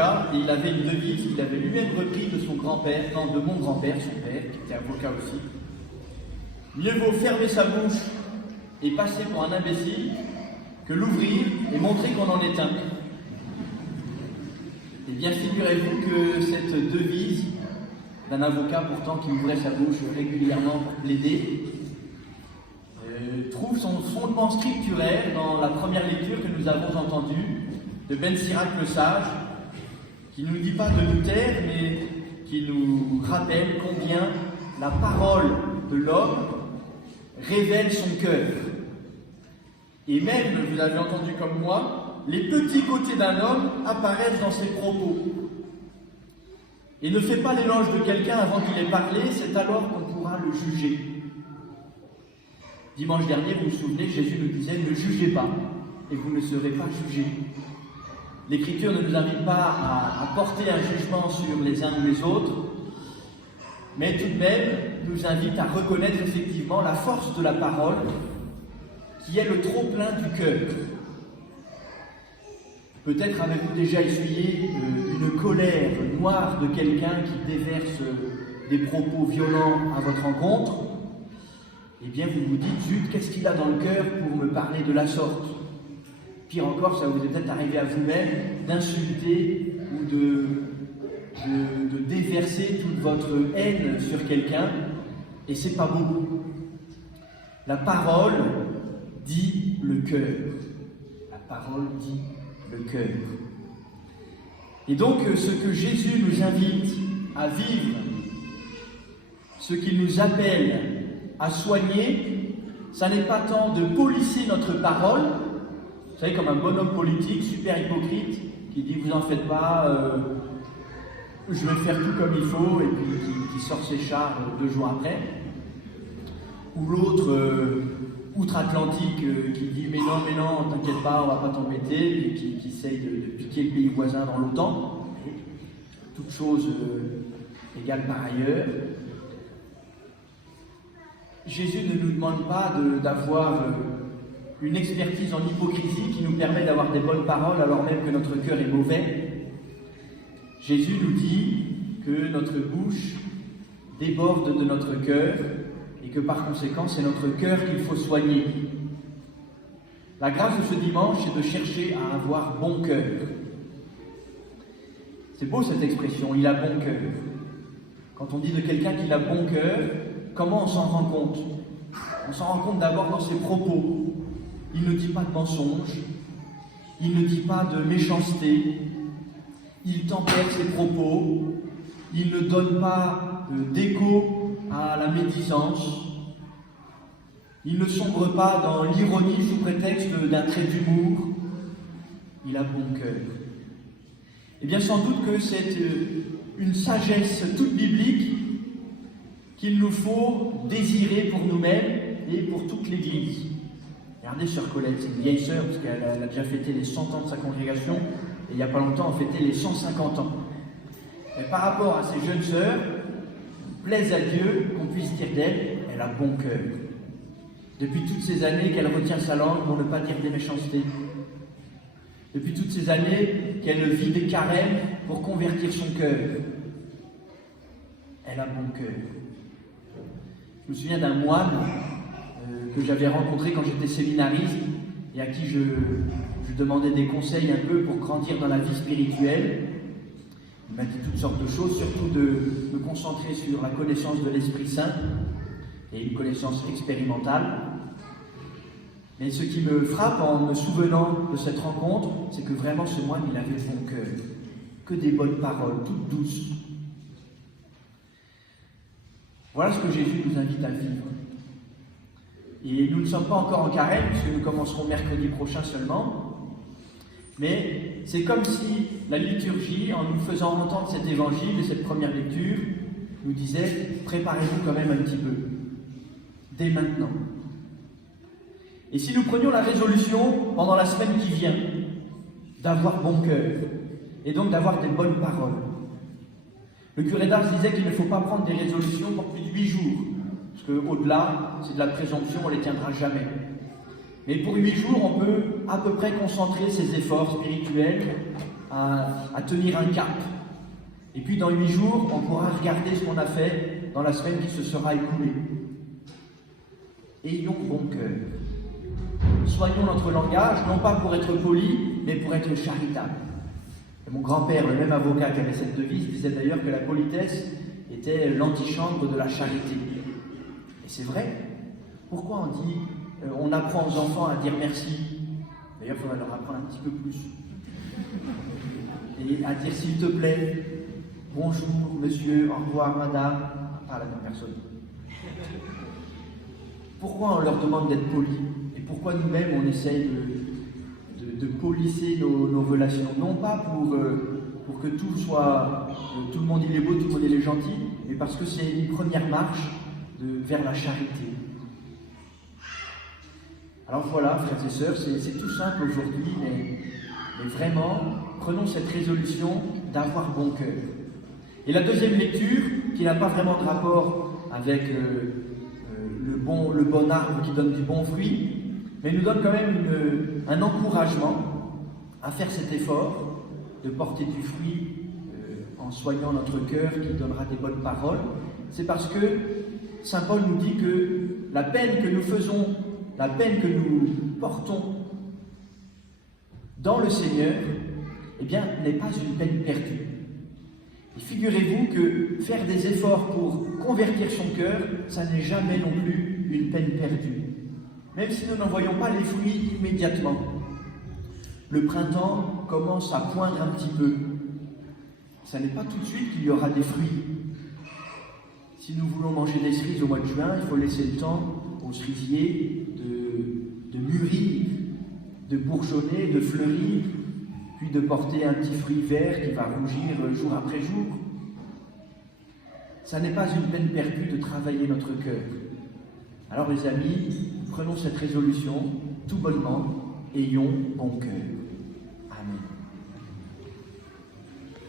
avocat et il avait une devise qu'il avait lui-même repris de son grand-père, non, de mon grand-père, son père, qui était avocat aussi. Mieux vaut fermer sa bouche et passer pour un imbécile que l'ouvrir et montrer qu'on en est un. Eh bien, figurez-vous que cette devise d'un avocat pourtant qui ouvrait sa bouche régulièrement pour plaider trouve son fondement scripturaire dans la première lecture que nous avons entendue de Ben Sirac le Sage, qui ne nous dit pas de nous taire, mais qui nous rappelle combien la parole de l'homme révèle son cœur. Et même, vous avez entendu comme moi, les petits côtés d'un homme apparaissent dans ses propos. Et ne fais pas l'éloge de quelqu'un avant qu'il ait parlé, c'est alors qu'on pourra le juger. Dimanche dernier, vous vous souvenez, Jésus nous disait « Ne jugez pas, et vous ne serez pas jugés ». L'Écriture ne nous invite pas à porter un jugement sur les uns ou les autres, mais tout de même nous invite à reconnaître effectivement la force de la parole, qui est le trop-plein du cœur. Peut-être avez-vous déjà essuyé une colère noire de quelqu'un qui déverse des propos violents à votre encontre. Eh bien, vous vous dites, zut, qu'est-ce qu'il a dans le cœur pour me parler de la sorte? Pire encore, ça vous est peut-être arrivé à vous-même d'insulter ou de déverser toute votre haine sur quelqu'un, et c'est pas beau. La parole dit le cœur. La parole dit le cœur. Et donc, ce que Jésus nous invite à vivre, ce qu'il nous appelle à soigner, ça n'est pas tant de polisser notre parole, vous savez, comme un bonhomme politique super hypocrite qui dit vous en faites pas, je vais faire tout comme il faut, et puis qui sort ses chars 2 jours après, ou l'autre outre-Atlantique qui dit mais non, t'inquiète pas, on va pas t'embêter, et qui essaye de piquer le pays voisin dans l'OTAN, toute chose égale par ailleurs. Jésus ne nous demande pas d'avoir une expertise en hypocrisie qui nous permet d'avoir des bonnes paroles alors même que notre cœur est mauvais. Jésus nous dit que notre bouche déborde de notre cœur et que par conséquent c'est notre cœur qu'il faut soigner. La grâce de ce dimanche, c'est de chercher à avoir bon cœur. C'est beau cette expression, il a bon cœur. Quand on dit de quelqu'un qu'il a bon cœur, comment on s'en rend compte? On s'en rend compte d'abord dans ses propos. Il ne dit pas de mensonges, il ne dit pas de méchanceté, il tempère ses propos, il ne donne pas d'écho à la médisance, il ne sombre pas dans l'ironie sous prétexte d'un trait d'humour, il a bon cœur. Eh bien, sans doute que c'est une sagesse toute biblique qu'il nous faut désirer pour nous-mêmes et pour toute l'Église. Regardez Sœur Colette, c'est une vieille sœur, parce qu'elle a déjà fêté les 100 ans de sa congrégation, et il n'y a pas longtemps, on fêtait les 150 ans. Mais par rapport à ces jeunes sœurs, plaise à Dieu qu'on puisse dire d'elle, elle a bon cœur. Depuis toutes ces années qu'elle retient sa langue pour ne pas dire des méchancetés. Depuis toutes ces années qu'elle vit des carèmes pour convertir son cœur. Elle a bon cœur. Je me souviens d'un moine que j'avais rencontré quand j'étais séminariste et à qui je demandais des conseils un peu pour grandir dans la vie spirituelle. Il m'a dit toutes sortes de choses, surtout de me concentrer sur la connaissance de l'Esprit Saint et une connaissance expérimentale. Mais ce qui me frappe en me souvenant de cette rencontre, c'est que vraiment ce moine, il avait bon cœur. Que des bonnes paroles, toutes douces. Voilà ce que Jésus nous invite à vivre. Et nous ne sommes pas encore en carême, puisque nous commencerons mercredi prochain seulement. Mais c'est comme si la liturgie, en nous faisant entendre cet évangile et cette première lecture, nous disait « Préparez-vous quand même un petit peu, dès maintenant ». Et si nous prenions la résolution, pendant la semaine qui vient, d'avoir bon cœur, et donc d'avoir des bonnes paroles. Le curé d'Ars disait qu'il ne faut pas prendre des résolutions pour plus de 8 jours, parce qu'au-delà, c'est de la présomption, on ne les tiendra jamais. Mais pour 8 jours, on peut à peu près concentrer ses efforts spirituels à tenir un cap. Et puis dans 8 jours, on pourra regarder ce qu'on a fait dans la semaine qui se sera écoulée. Ayons bon cœur. Soignons notre langage, non pas pour être poli, mais pour être charitable. Et mon grand-père, le même avocat qui avait cette devise, disait d'ailleurs que la politesse était l'antichambre de la charité. Et c'est vrai. Pourquoi on apprend aux enfants à dire merci? D'ailleurs, il faudrait leur apprendre un petit peu plus. Et à dire s'il te plaît, bonjour, monsieur, au revoir, madame, pas à la même personne. Pourquoi on leur demande d'être polis? Et pourquoi nous-mêmes on essaye de polisser nos relations? Non pas pour que tout soit, tout le monde il est beau, tout le monde il est gentil, mais parce que c'est une première marche vers la charité. Alors voilà, frères et sœurs, c'est tout simple aujourd'hui, mais vraiment, prenons cette résolution d'avoir bon cœur. Et la deuxième lecture, qui n'a pas vraiment de rapport avec le bon arbre qui donne du bon fruit, mais nous donne quand même un encouragement à faire cet effort de porter du fruit en soignant notre cœur qui donnera des bonnes paroles. C'est parce que Saint Paul nous dit que la peine que nous faisons, la peine que nous portons dans le Seigneur, eh bien, n'est pas une peine perdue. Et figurez-vous que faire des efforts pour convertir son cœur, ça n'est jamais non plus une peine perdue. Même si nous n'en voyons pas les fruits immédiatement. Le printemps commence à poindre un petit peu. Ce n'est pas tout de suite qu'il y aura des fruits. Si nous voulons manger des cerises au mois de juin, il faut laisser le temps aux cerisiers de mûrir, de bourgeonner, de fleurir, puis de porter un petit fruit vert qui va rougir jour après jour. Ça n'est pas une peine perdue de travailler notre cœur. Alors les amis, prenons cette résolution tout bonnement, ayons bon cœur. Amen.